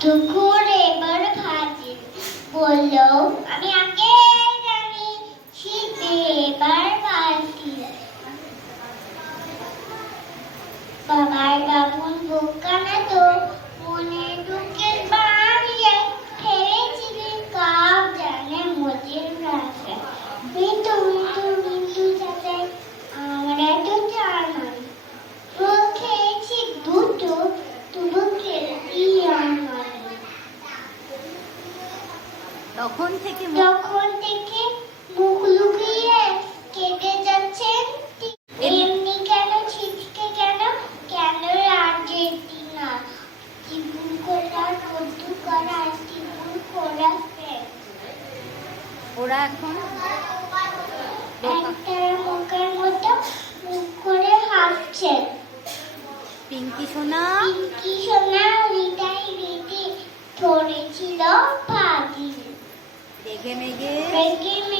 দুপুর এবার ভাজি। বলল, আমি আগে জানি শীতে এবার ভাজি বাবার বাবুর বোকা না তো তখন থেকে তখন থেকে মুখ লুকিয়ে কেটে যাচ্ছেন এমনি কেন ছিটকে কেন? কেন আর্জেন্টিনা? ত্রিপুল করা কদ্দু করা ত্রিপুল করা ওরা এখন মুখের মতো মুখ করে হাসছে। পিঙ্কি সোনা। পিঙ্কি সোনা হৃদয় রীতি ধরেছিল ভাগি রেগে মেগে রেগে মেগে বলছে